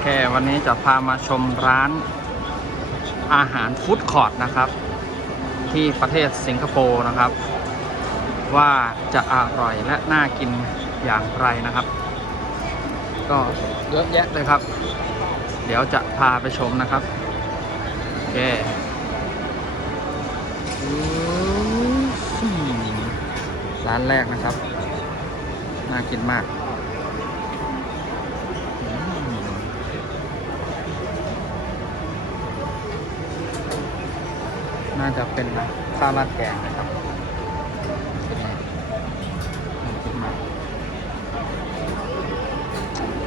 เควันนี้จะพามาชมร้านอาหารฟู้ดคอร์ทนะครับ ที่ประเทศสิงคโปร์นะครับ ว่าจะอร่อยและน่ากินอย่างไรนะครับ ก็เยอะแยะเลยครับ เดี๋ยวจะพาไปชมนะครับ โอเคร้านแรกนะครับ น่ากินมากาจะเป็นข้าวราดแกงนะครับ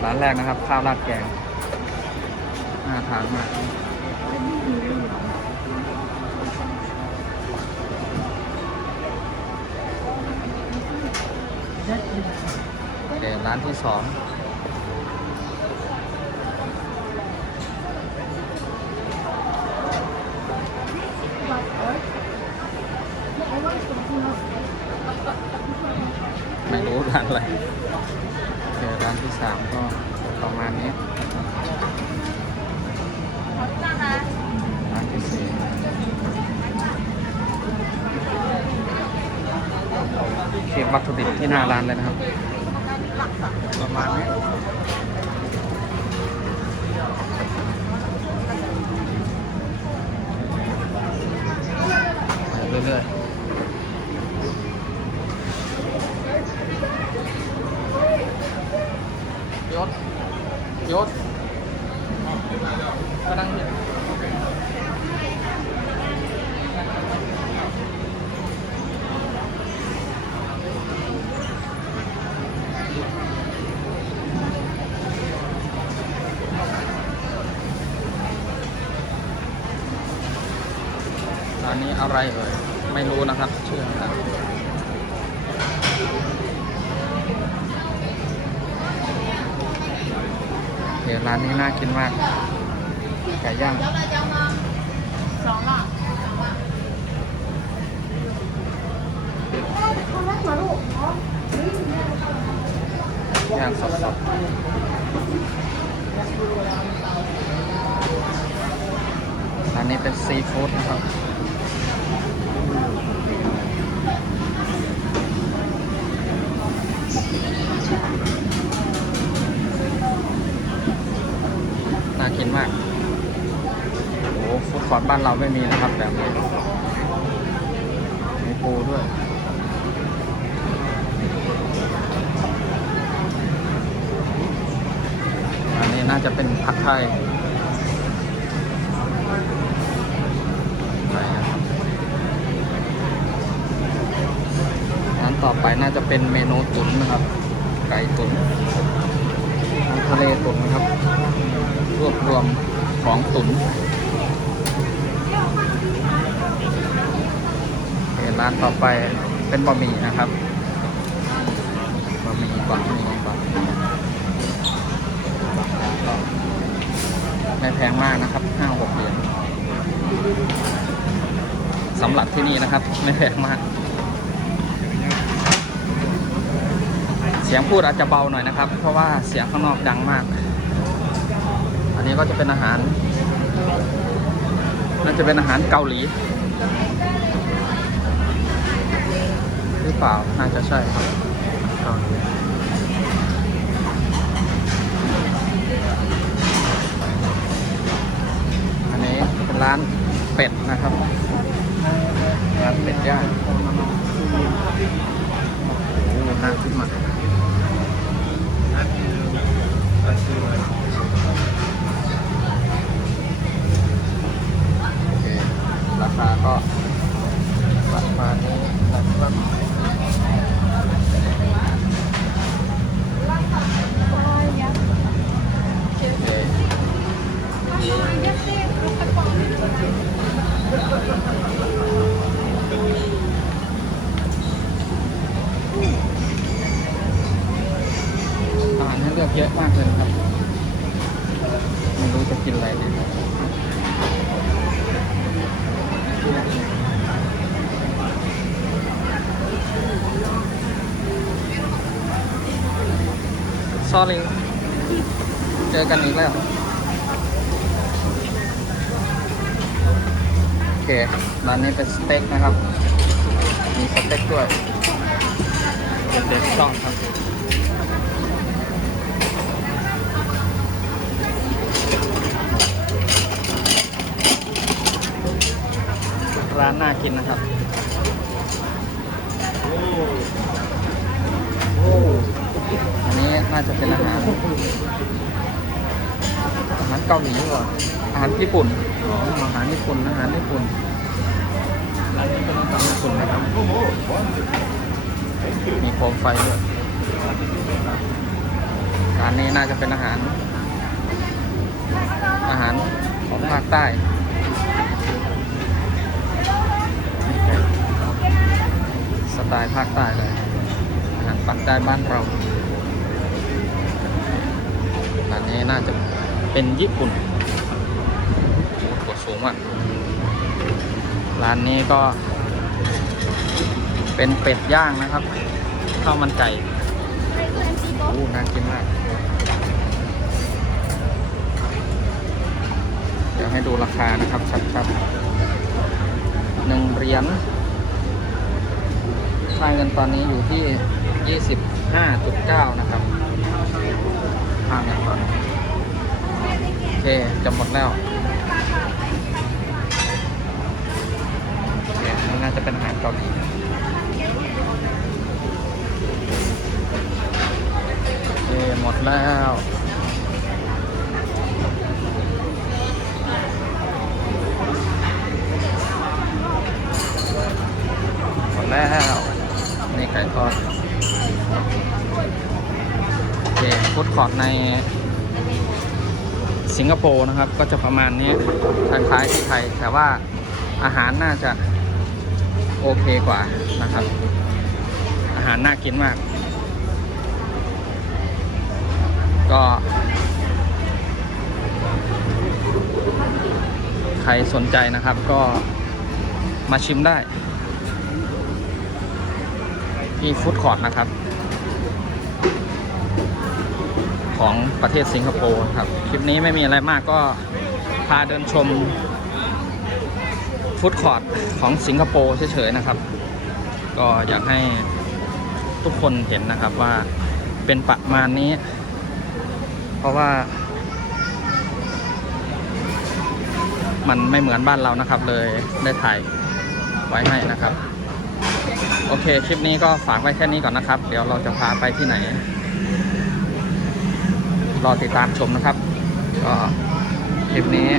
ร้านแรกนะครับ ข้าวราดแกงน่าทานมากโอเคร้านที่สอง ไม่ รู้ร้านอร้านที่สามก็ประมาณนี้ร้านที่สี่เคียวัตถุดิบที่หน้าร้านเลยนะครับ ประมาณนี้ไปเรื่อยๆยศยศ กำลังอยู่ร้านนี้อะไรเอ่ยไม่รู้นะครับ ชื่อนะครับโอเคร้านนี้น่ากินมาก ไก่ย่างสองหลักย่างสดๆร้านนี้เป็นซีฟู้ดนะครับ น่ากินมาก โอดคอร์ทบ้านเราไม่มีนะครับแบบนี้มีปูด้วยอันนี้น่าจะเป็นผัดไทยไปครับร้านต่อไปน่าจะเป็นเมนูตุ๋นนะครับ ไก่ตุ๋นอาหารทะเลตุ๋นนะครับ รวบรวมของตุ๋นโอเค ร้านต่อไปเป็นบะหมี่นะครับบะหมี่บะหมี่บะหมี่ไม่แพงมากนะครับห้าหกเหรียญสำหรับที่นี่นะครับ ไม่แพงมาก เสียงพูดอาจจะเบาหน่อยนะครับ เพราะว่าเสียงข้างนอกดังมาก อันนี้ก็จะเป็นอาหารน่าจะเป็นอาหารเกาหลี รือเปล่า น่าจะใช่ครับอันนี้เป็นร้านเป็ดนะครับ ร้านเป็ดย่างโอ้โหน่าขึ้นมากโอเคราคาก็ประมาณนี้นะครับ อาหารให้เลือกเยอะมาก ซอลิงเจอกันอีกแล้ว โอเคร้านนี้เป็นสเต็กนะครับ มีสเต็กด้วยเด็ดซองครับร้านน่ากินนะครับ โอ้ อันนี้น่าจะเป็นอาหารอาหารเกาหลีก่อนอาหารญี่ปุ่นอ๋ออาหารญี่ปุ่นอาหารญี่ปุ่นร้านนี้เป็นอาหารญี่ปุ่นนะครับมีโคมไฟด้วยร้านนี้น่าจะเป็นอาหาร อาหารของภาคใต้สไตล์ภาคใต้เลยอาหารปักใต้บ้านเรา ร้านนี้น่าจะเป็นญี่ปุ่นโหตัวสูงอะ ร้านนี้ก็ เป็นเป็ดย่างนะครับข้าวมันไก่โอ้น่ากินมาก เดี๋ยวให้ดูราคานะครับ ชัดๆหนึ่งเหรียญค่าเงินตอนนี้อยู่ที่ 25.9 นะครับาเงินตอนนี้โอเคจะหมดแล้วโอเคนี่น่าจะเป็นอาหารเกาหลีโอเคหมดแล้วหมดแล้วนี่ไก่ทอด ฟูดคอร์ทในสิงคโปร์นะครับ ก็จะประมาณนี้คล้ายๆที่ไทย แต่ว่าอาหารน่าจะโอเคกว่านะครับ อาหารน่ากินมาก ก็ ใครสนใจนะครับก็มาชิมได้ ที่ฟู้ดคอร์ทนะครับ ของประเทศสิงคโปร์ครับ คลิปนี้ไม่มีอะไรมากก็พาเดินชมฟู้ดคอร์ทของสิงคโปร์เฉยๆนะครับ ก็อยากให้ทุกคนเห็นนะครับว่าเป็นประมาณนี้ เพราะว่า มันไม่เหมือนบ้านเรานะครับ เลยได้ถ่ายไว้ให้นะครับ โอเค คลิปนี้ก็ฝากไว้แค่นี้ก่อนนะครับ เดี๋ยวเราจะพาไปที่ไหน รอติดตามชมนะครับ ก็คลิปนี้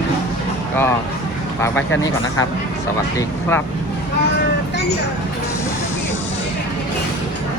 ก็ฝากไว้แค่นี้ก่อนนะครับ สวัสดีครับ